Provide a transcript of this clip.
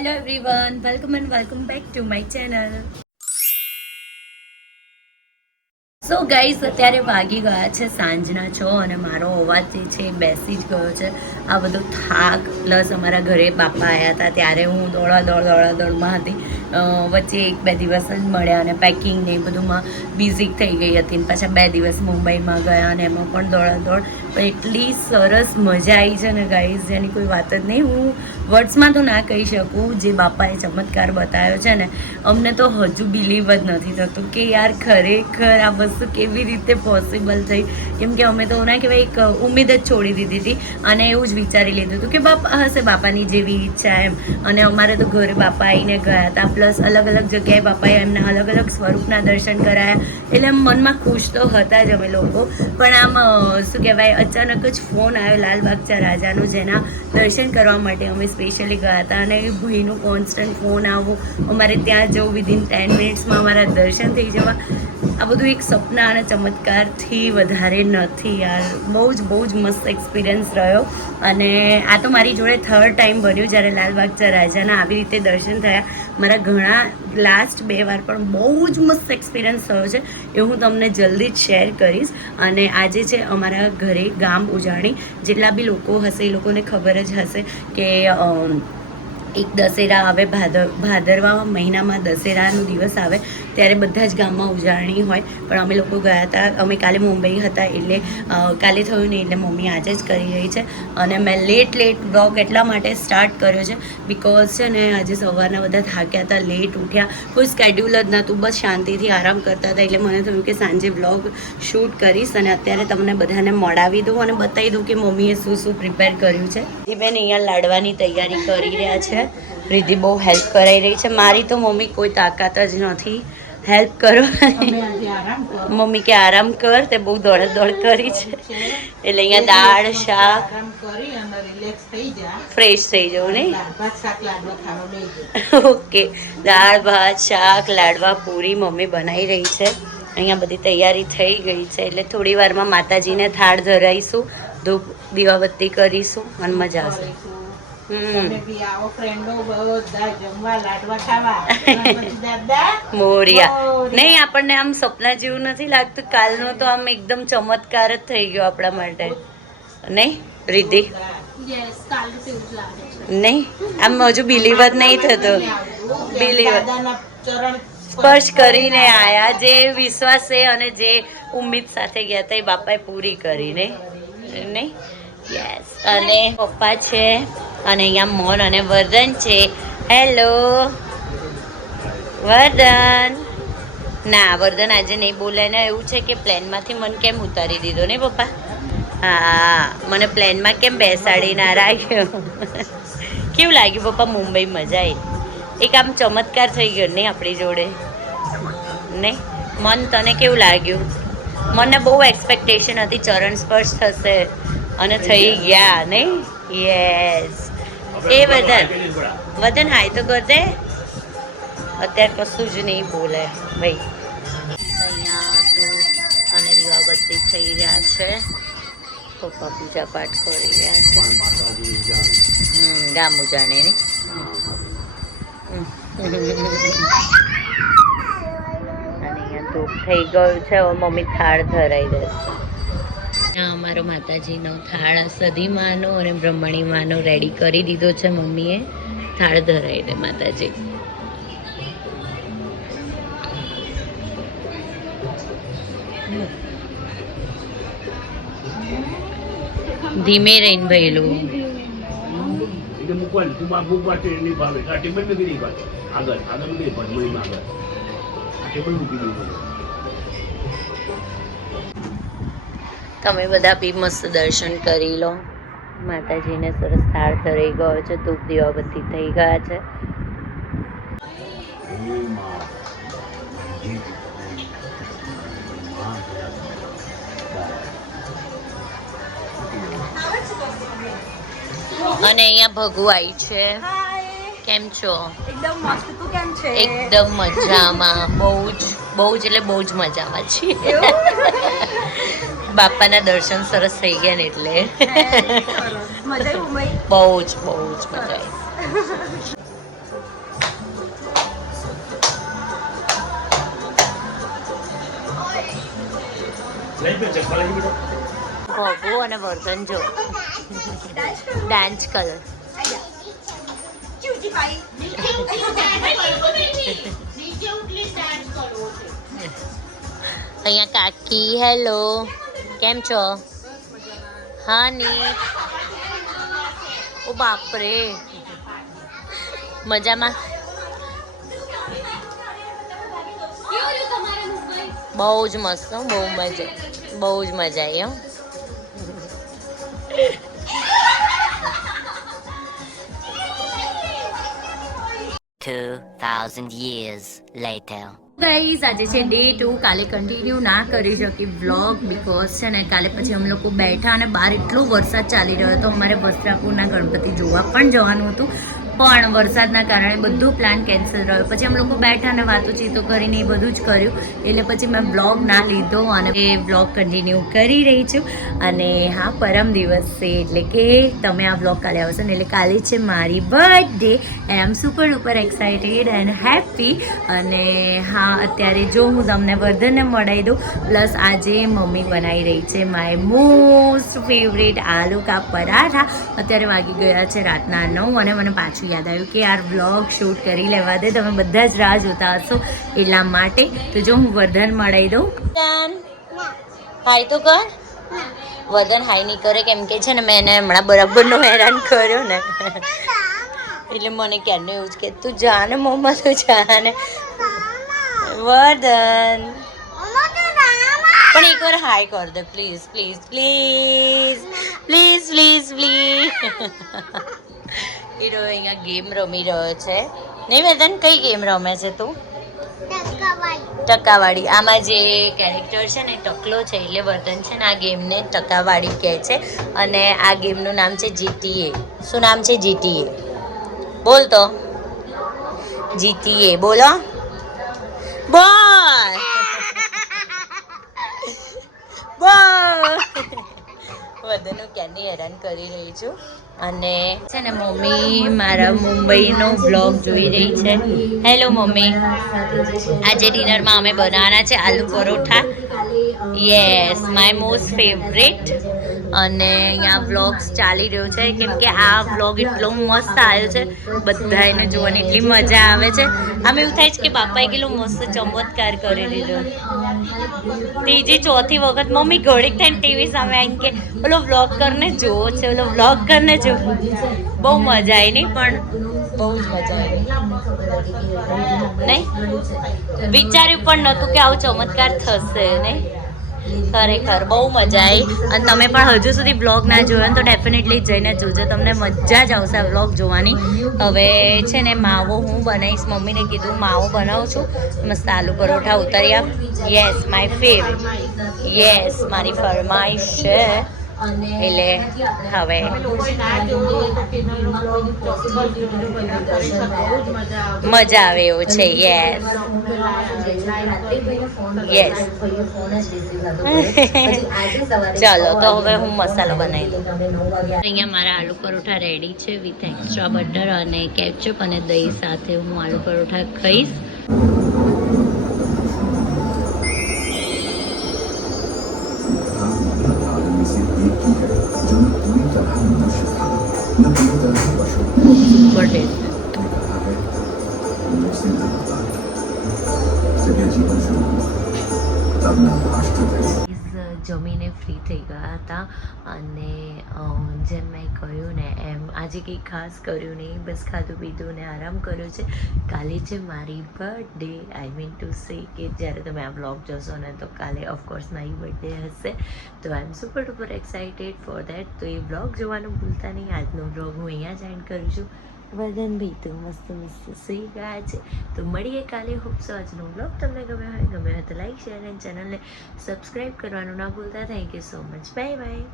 Hello everyone welcome and welcome back to my channel so guys અત્યારે વાગી ગયા છે સાંજના છ અને મારો અવાજ જે છે એ બેસી જ ગયો છે. આ બધો થાક પ્લસ અમારા ઘરે બાપા આવ્યા હતા ત્યારે હું દોડા દોડ દોડા દોડમાં હતી. વચ્ચે એક બે દિવસ જ મળ્યા અને પેકિંગ ને એ બધુંમાં બિઝી થઈ ગઈ હતી. અને પાછા બે દિવસ મુંબઈમાં ગયા અને એમાં પણ દોડા દોડ. એટલી સરસ મજા આવી છે ને ગાઈઝ જેની કોઈ વાત જ નહીં. હું વર્ડ્સમાં તો ના કહી શકું, જે બાપાએ ચમત્કાર બતાવ્યો છે ને, અમને તો હજુ બિલીવ જ નથી થતું કે યાર ખરેખર આ વસ્તુ કેવી રીતે પોસિબલ થઈ? કેમ કે અમે તો ના કહેવાય, એક ઉમેદ જ છોડી દીધી હતી અને એવું જ વિચારી લીધું હતું કે બાપા હશે બાપાની જેવી ઈચ્છા એમ. અને અમારે તો ઘરે બાપા આવીને ગયા હતા. પ્લસ અલગ અલગ જગ્યાએ બાપાએ એમના અલગ અલગ સ્વરૂપના દર્શન કરાયા. એટલે મનમાં ખુશ તો હતા જ અમે લોકો. પણ આમ શું કહેવાય, અચાનક જ ફોન આવ્યો લાલબાગચા રાજાનો જેના દર્શન કરવા માટે અમે સ્પેશિયલી ગયા હતા અને ભાઈનું કોન્સ્ટન્ટ ફોન આવવું અમારે ત્યાં જવું વિધિન ટેન મિનિટ્સમાં અમારા દર્શન થઈ જવા. આ બધું એક સપના અને ચમત્કારથી વધારે નથી યાર. બહુ જ બહુ જ મસ્ત એક્સપિરિયન્સ રહ્યો. અને આ તો મારી જોડે થર્ડ ટાઈમ બન્યું જ્યારે લાલબાગચા રાજાના આવી રીતે દર્શન થયા. મારા ઘણા લાસ્ટ બે વાર પણ બહુ જ મસ્ત એક્સપિરિયન્સ થયો છે. એ હું તમને જલ્દી જ શેર કરીશ. અને આજે છે અમારા ઘરે ગામ ઉજાણી. જેટલા બી લોકો હશે, એ લોકોને ખબર જ હશે કે એક દશેરા આવે, ભાદર, ભાદરવા મહિનામાં દશેરાનો દિવસ આવે, ત્યારે બધા જ ગામમાં ઉજાણી હોય. પણ અમે લોકો ગયા હતા, અમે કાલે મુંબઈ હતા એટલે કાલે થયું નહીં એટલે મમ્મી આજે જ કરી રહી છે. અને મેં લેટ લેટ બ્લોગ એટલા માટે સ્ટાર્ટ કર્યો છે બિકોઝ છે ને આજે સવારના બધા થાક્યા હતા લેટ ઉઠ્યા. કોઈ સ્કેડ્યુલ જ નહોતું, બસ શાંતિથી આરામ કરતા હતા. એટલે મને થયું કે સાંજે બ્લોગ શૂટ કરીશ અને અત્યારે તમને બધાને મળાવી દઉં અને બતાવી દઉં કે મમ્મીએ શું શું પ્રિપેર કર્યું છે. એ બેન, અહીંયા લાડવાની તૈયારી કરી રહ્યા છે. રિધિ બહુ હેલ્પ કરાઈ રહી છે. મારી તો મમ્મી કોઈ તાકાત જ નથી. હેલ્પ કરો. મમ્મી કે આરામ કર તે બહુ દોડ દોડ કરી છે. એટલે અહીંયા દાળ શાક. ફ્રેશ થઈ જવું નહીં. ઓકે. દાળ ભાત શાક લાડવા પૂરી મમ્મી બનાવી રહી છે. અહીંયા બધી તૈયારી થઈ ગઈ છે. એટલે થોડી વારમાં માતાજીને થાળ ધરાવીશું ધૂપ દીવાબત્તી કરીશું અને મજા આવશે. મોરિયા. મોરિયા. નહીં આપણને આમ સપના જેવું નથી લાગતું. કાલનો તો આમ એકદમ ચમત્કાર જ થઈ ગયો આપણા માટે. નહીં રીધિ? નહીં આમ હજુ બિલીવ જ નહીં થતો. બિલીવ સ્પર્શ કરીને આયા જે વિશ્વાસ છે અને જે ઉમ્મીદ સાથે ગયા હતા એ બાપાએ પૂરી કરીને નહીં? યસ અને પપ્પા છે. અને અહીંયા મોન અને વર્ધન છે. હેલો વર્ધન. ના, વર્ધન આજે નહીં બોલે ને એવું છે કે પ્લેનમાંથી મને કેમ ઉતારી દીધો ને પપ્પા? હા, મને પ્લેનમાં કેમ બેસાડી ના રાખ્યો? કેવું લાગ્યું પપ્પા? મુંબઈ મજા આવી. એક આમ ચમત્કાર થઈ ગયો નહીં આપણી જોડે. નહીં મન તને કેવું લાગ્યું? મને બહુ એક્સપેક્ટેશન હતી, ચરણ સ્પર્શ થશે. અને થઈ ગયા નહીં યસ એ વદન વદન હાય તો કરજે અત્યારે કશું જ નહીં બોલે. ભાઈ. અહીંયા ધૂપ અને દીવાબત્તી થઈ રહ્યા છે. પપ્પા પૂજા પાઠ કરી રહ્યા છે. હમ ગામ ઉજાણે ને. અને અહીંયા ધૂપ થઈ ગયું છે હવે મમ્મી થાળ ધરાઈ દેશે. અહીંયા અમારો માતાજીનો થાળ સદી માનો અને બ્રહ્મણીમાનો રેડી કરી દીધો છે મમ્મીએ. થાળ ધરાઈ દે માતાજી. ધીમે રહીને ભયેલું આગળ આગળ આગળ. તમે બધા બી મસ્ત દર્શન કરી લો. માતાજીને સરસ થાળ ધરાઈ ગયો છે ધૂપ દીવાબત્તી થઈ ગયા છે. અને અહીંયા ભગવાઈ છે. કેમ છો? એકદમ મસ્ત. તું કેમ છે? એકદમ મજામાં. બહુ જ બહુ જ એટલે બહુ જ મજામાં છીએ. બાપાના દર્શન સરસ થઈ ગયા ને એટલે. બહુ જ બહુ જ મજા આવી. ભોગો અને વર્તન જો. ડાન્સ કલર અહીંયા કાકી હેલો કેમ છો? હા ની ઓ બાપરે. મજામાં? બહુ જ મસ્ત બહુ મજા, બહુ જ મજા આવી એમ Two thousand years later. Guys આજે છે ડે ટુ કાલે કન્ટિન્યુ ના કરી શકી વ્લોગ બિકોઝ છે ને કાલે પછી અમે લોકો બેઠા અને બહાર એટલો વરસાદ ચાલી રહ્યો હતો. અમારે વસ્ત્રાપુરના ગણપતિ જોવા પણ જવાનું હતું. પણ વરસાદના કારણે બધું પ્લાન કેન્સલ રહ્યો. પછી અમે લોકો બેઠા અને વાતોચીતો કરીને એ બધું જ કર્યું. એટલે પછી મેં બ્લોગ ના લીધો અને એ બ્લોગ કન્ટિન્યુ કરી રહી છું. અને હા, પરમ દિવસ, એટલે કે તમે આ બ્લોગ કાલે આવશો ને, એટલે કાલે છે મારી birthday and I am super duper excited and happy અને હા, અત્યારે જો હું તમને વર્ધનને મળાવી દઉં પ્લસ આજે મમ્મી બનાવી રહી છે માય મોસ્ટ ફેવરેટ આલુ કા પરાઠા. અત્યારે વાગી ગયા છે રાતના નવ અને મને પાછું યાદ આવ્યું કે યાર બ્લોગ શૂટ કરી લેવા દે, તમે બધા જ રાહ જોતા હશો એટલા માટે. તો જો હું વર્ધન મળાવી દઉં. હાય તો કર વર્ધન હાય નહીં કરે, કેમ કે છે ને મેં એને હમણાં બરાબરનો હેરાન કર્યો ને. એટલે મને ક્યારનું એવું જ કે, તું જાને મોમાં તું જાને વર્ધન? પણ એકવાર હાય કર દે please please please please please please hero અહીંયા ગેમ રમી રહ્યો છે. નિવેદન કઈ ગેમ રમે છે તું? ટકાવાળી. આમાં જે કેરેક્ટર છે ને ટકલો છે એટલે વર્ધન છે ને આ ગેમને ટકાવાળી કહે છે. અને આ ગેમનું નામ છે જીટીએ શું નામ છે જીટીએ બોલ તો. જીટીએ બોલો. બોલ. બોલ. વધુનું ક્યાંની હેરાન કરી રહી છું? અને છે ને મમ્મી મારા મુંબઈનો બ્લોગ જોઈ રહી છે. Hello mummy. આજે ડિનરમાં અમે બનાવવાના છે aloo paratha. Yes my most favourite અને અહીંયા વ્લોગ્સ ચાલી રહ્યો છે. કેમ કે આ વ્લોગ એટલો મસ્ત આવ્યો છે. બધા એને જોવાની એટલી મજા આવે છે. આમ એવું થાય છે કે બાપાએ કેટલો મસ્ત ચમત્કાર કરી દીધો. ત્રીજી, ચોથી વખત મમ્મી ઘડીક થાય ટીવી સામે આવીને કે, ઓલો વ્લોગ કરીને જોવો છે, ઓલો વ્લોગ કરીને જોવો બહુ મજા આવી નહીં, પણ બહુ જ મજા આવી. નહીં? વિચાર્યું પણ નહોતું કે આવું ચમત્કાર થશે, નહીં? ખરેખર, બહુ મજા આવી. અને તમે પણ હજુ સુધી બ્લોગ ના જોયો તો ડેફિનેટલી જઈને જોજો. તમને મજા જ આવશે બ્લોગ જોવાની. હવે છે ને માવો હું બનાવીશ. મમ્મીને કીધું માવો બનાવું છું. મસ્ત આલુ પરોઠા ઉતારી આપ યસ માય ફેવરેટ યસ મારી ફરમાઈશ છે. એટલે હવે મજા આવે એવું છે યસ યસ ચાલો તો હવે હું મસાલો બનાવી દઉં અહીંયા મારા આલુ પરોઠા રેડી છે વિથ એક્સ્ટ્રા બટર અને કેચઅપ અને દહીં સાથે હું આલુ પરોઠા ખાઈશ. ગાઈઝ જમીને ફ્રી થઈ ગયા હતા અને જેમ મેં કહ્યું ને, એમ આજે કંઈ ખાસ કર્યું નહીં, બસ ખાધું પીધું ને આરામ કર્યો છે. કાલે છે મારી birthday I mean to say કે જ્યારે તમે આ બ્લોગ જોશો ને, તો કાલે ઓફકોર્સ મારી બર્થડે હશે. તો I am super duper excited for that તો એ બ્લોગ જોવાનું ભૂલતા નહીં. આજનો બ્લોગ હું અહીંયા જ એન્ડ કરું છું. વર્ધનભાઈ, તો મસ્ત મસ્ત. સુઈ ગયા છે તો મળીએ કાલે. હોપસો આજનો બ્લોગ તમને ગમે હોય. ગમે હોય તો લાઈક શેર અને ચેનલને સબસ્ક્રાઈબ કરવાનું ના ભૂલતા. Thank you so much bye bye